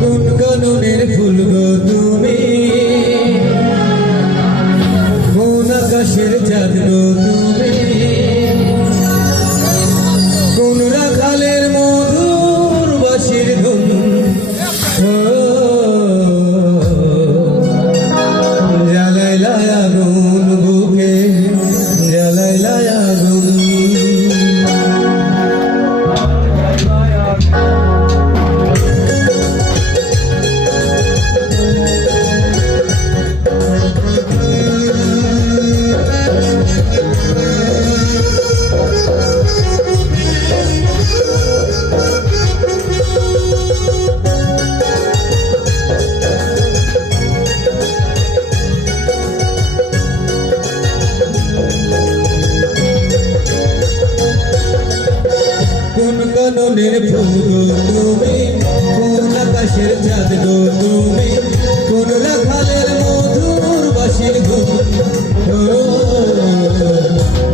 কোন কাননের ফুল গো তুমি, কোন আকাশের চাঁদ গো তুমি, কোন রাখালের মধুর বাঁশির ধুন। জ্বালাইলা আগুন বুকে, জ্বালাইলা আগুন। কোন কাননের ফুল গো তুমি, কোন আকাশের চাঁদ গো তুমি, কোন রাখালের মধুর বাঁশির ধুন।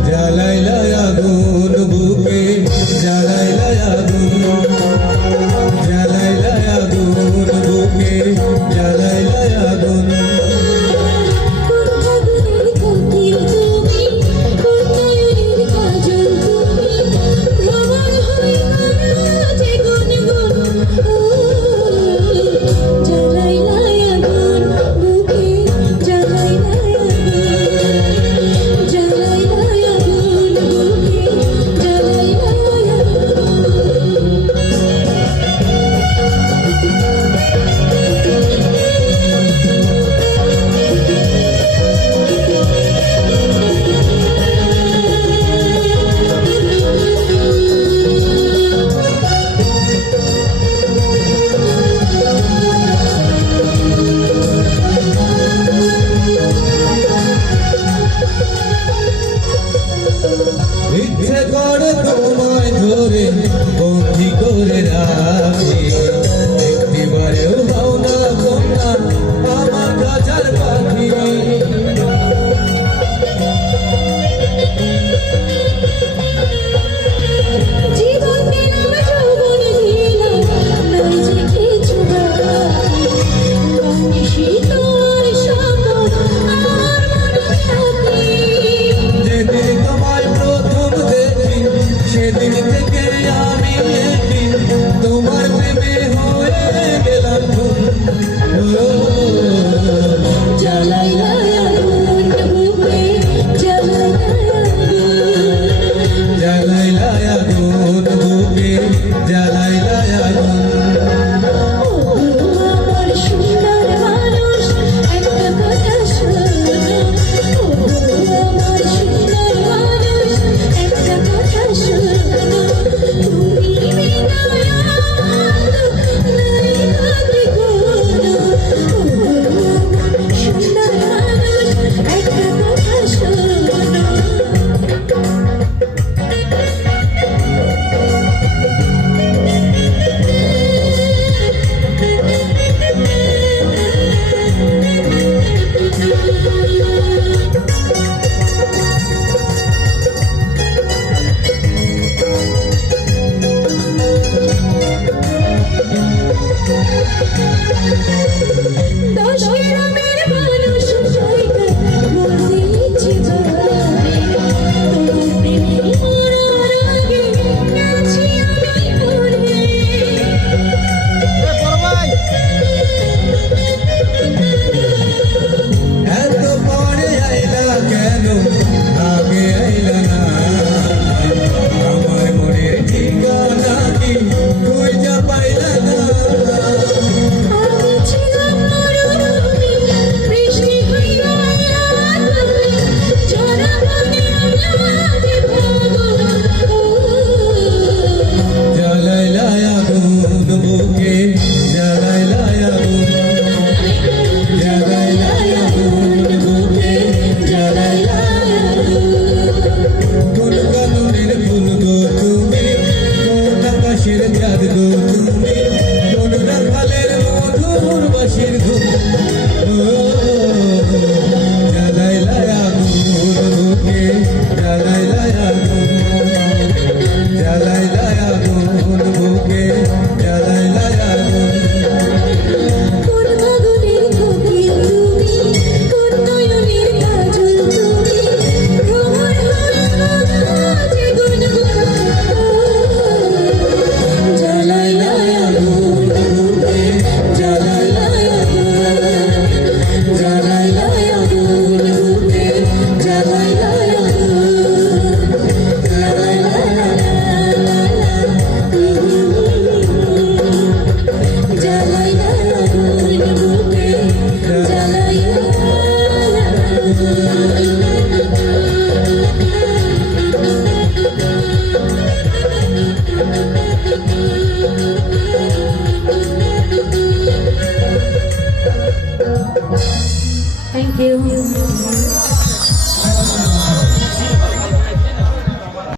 জ্বালাইলা আগুন বুকে, জ্বালাইলা আগুন, জ্বালাইলা আগুন বুকে, জ্বালাইলা আগুন। ইচ্ছে করে তোমায় ধরে বন্দি করে রাখি, একটিবারেও হও না কন্যা আমার কাজার পাখি। সেদিন থেকে আমি তোমার প্রেমে হয়ে গেলাম। জ্বালাইলা আগুন বুকে, জ্বালাইলা আগুন বুকে, জ্বালাইলা আগুন। বুকে